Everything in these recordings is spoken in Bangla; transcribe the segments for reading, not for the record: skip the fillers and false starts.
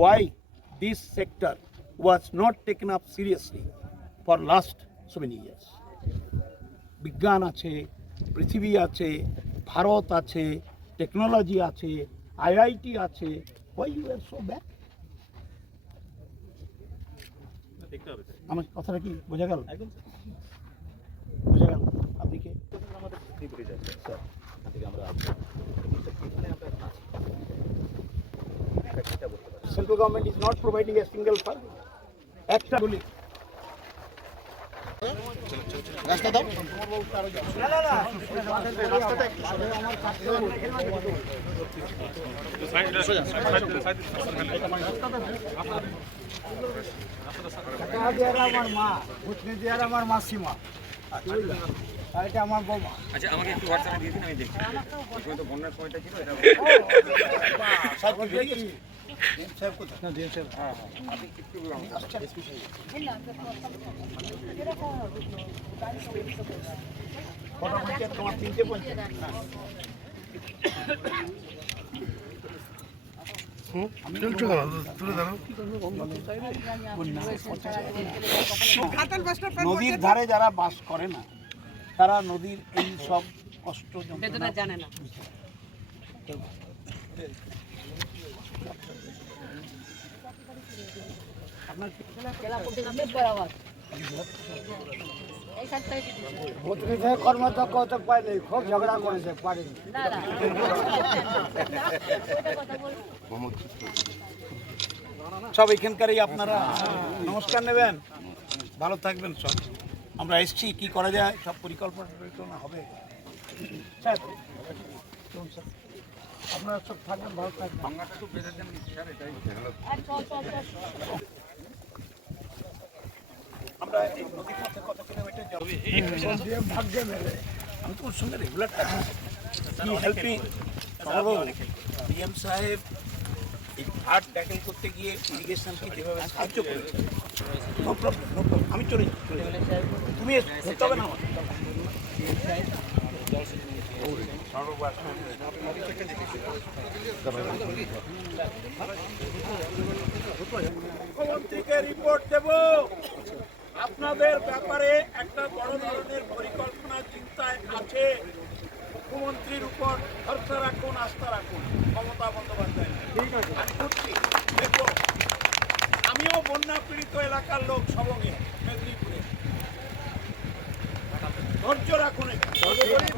why this sector was not taken up seriously for last so many years. বিজ্ঞান আছে, পৃথিবী আছে, ভারত আছে, টেকনোলজি আছে, আইআইটি আছে, why you are so bad? আমার কথাটা কি বোঝা গেল? একদম বোঝা গেল। আপনি কি আমাদের sir Central government is not providing a single fund. একটা বলি রাস্তা দাও। রাস্তাটা একটু আমার মা, ভুতনি দিয়ে আমার মাসিমা, এটা আমার বৌমা। আচ্ছা, আমাকে একটু হোয়াটসঅ্যাপে দিয়ে দিন, আমি দেখছি। তো বন্যার সময়টা ছিল এটা সব হয়ে গেছে। সাহেব কোথায়? না ডিএম সাহেব। হ্যাঁ হ্যাঁ, আপনি একটু এসপি সাহেব। কটা পঞ্চায়েত তোমার? 3টে পঞ্চায়েত। নদীর ধারে যারা বাস করে না তারা নদীর এই সব কষ্ট যন্ত্রণা জানে না। কর্মদক্ষ হতে পারেনি, খুব ঝগড়া করেছে, পারেনি। সব এখানকারই আপনারা নমস্কার নেবেন, ভালো থাকবেন সব। আমরা এসছি কি করা যায়, সব পরিকল্পনা হবে। স্যার আপনারা সব থাকবেন, ভালো থাকবেন। আমরা এই নদীর পথে কত কিলোমিটার যাব? ভাগ্যে মেলে আমি তোর সঙ্গে রেগুলার থাকি। হেল্পিং ডিএম সাহেব এই ফ্লাড ট্যাকেল করতে গিয়ে ইরিগেশনকে যেভাবে সাহায্য করেছে, নো প্রবলেম, নো প্রবলেম। আমি চলে তুমি ধরতে হবে না আমার। মুখ্যমন্ত্রীকে রিপোর্ট দেব আপনাদের ব্যাপারে। একটা বড় ধরনের পরিকল্পনা চিন্তায় আছে। মুখ্যমন্ত্রীর উপর ভরসা রাখুন, আস্থা রাখুন। মমতা বন্দ্যোপাধ্যায় ঠিক আছে, আমি করছি। দেখো, আমিও বন্যা পীড়িত এলাকার লোক, সবঙ্গে মেদিনীপুরে। ধৈর্য রাখুন,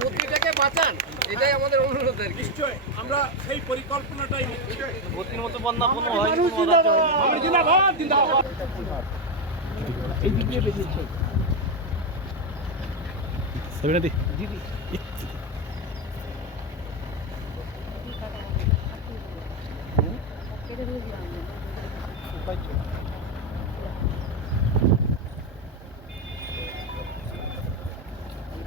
মন্ত্রীটাকে বাঁচান, এটাই আমাদের অনুরোধ। নিশ্চয় আমরা সেই পরিকল্পনাটাই নিচ্ছি। এই দিক দিয়ে বেরিয়েছে দিদি।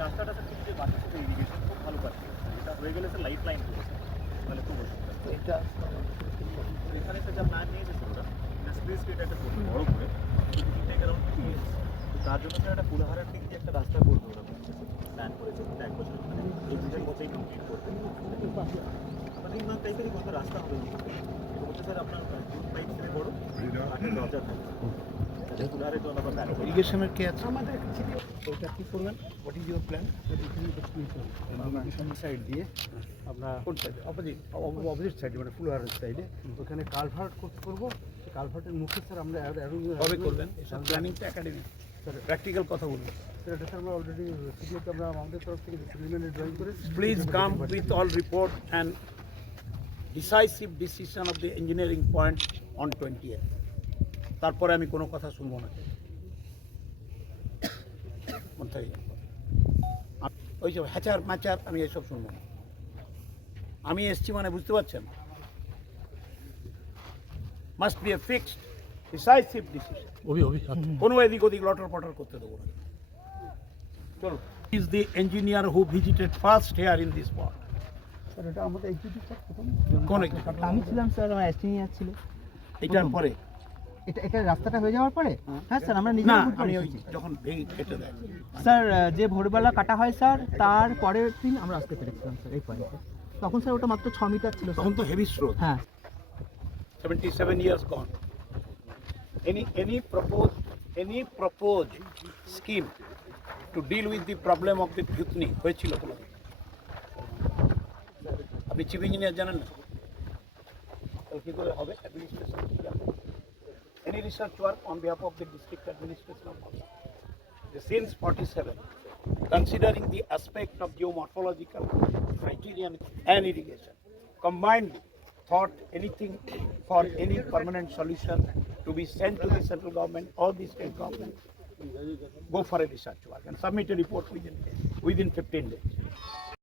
রাস্তাটা কিন্তু বাচ্চাদের ইরিগেশন খুব ভালো পাচ্ছে, এটা হয়ে গেলে স্যার লাইফ লাইন করেছে, তাহলে খুব এটা এখানে একটা যা প্ল্যান নিয়ে গেছে ওরা ইন্ডাস্ট্রিয়াল স্টেট একটা বড় করে তার জন্য স্যার একটা কুলাহারের দিক দিয়ে একটা রাস্তা করবে ওরা প্ল্যান করেছে, কিন্তু 1 বছর মানে এই যুগের মধ্যেই কমপ্লিট করবে। আমাদের 3 মাস টাইপেরই কত রাস্তা হবে এটা হচ্ছে স্যার আপনার 2 পাইপ থেকে বড় 8 দরজা থাকবে। কুলাহারের জন্য আবার প্ল্যান ইরিগেশনের কে আছে আমাদের? ওটা কি করবেন? What is your plan? Irrigation side দিয়ে আমরা অপোজিট সাইডে মানে ফুলহারের সাইডে ওখানে কালভার্ট করবো। কালভার্টের মুখে স্যার আমরা কবে করবেন এসব প্ল্যানিংটা? একাডেমি স্যার প্র্যাকটিক্যাল কথা বলুন। স্যার এটা আমরা অলরেডি সিডিওতে আমরা আমাদের তরফ থেকে প্রিলিমিনারি ড্রয়িং করে please come with all report and decisive decision of the engineering point on 20th। তারপরে আমি কোনো কথা শুনবো না। ওইসব হ্যাচার ম্যাচার আমি এসব শুনবো না। আমি এসছি মানে বুঝতে পারছেন, must B A fixed decisive decision. কোনো এদিক ওদিক লটর পটর করতে দেবো না। চলো, is the engineer who visited first here in this spot? Sir এটা আমাদের এক্সিকিউটিভ স্যার প্রথম কোন আমি ছিলাম স্যার, আমার এস্টিমেট ছিল। এটার পরে এটা রাস্তাটা হয়ে যাওয়ার পরে হ্যাঁ স্যার আমরা না, আমি ওই যখন ভেঙে কেটে দেয় স্যার যে ভোরবেলা কাটা হয় স্যার, তার পরের দিন আমরা আসতে পেরেছিলাম স্যার এই পয়েন্টে। তখন স্যার ওটা মাত্র 6 মিটার ছিল, তখন তো হেভি স্রোত। হ্যাঁ 77 years gone. Any proposed scheme to deal with the problem of the mutiny হয়েছিল কোনোদিন? আপনি চিফ ইঞ্জিনিয়ার জানেন না? তাহলে কি করে হবে administration? Any research work on behalf of the district administration of Malda? Since 47, considering the aspect of geomorphological criterion and irrigation, combined thought anything for any permanent solution to be sent to the central government or the state government, go for a research work and submit a report within 15 days.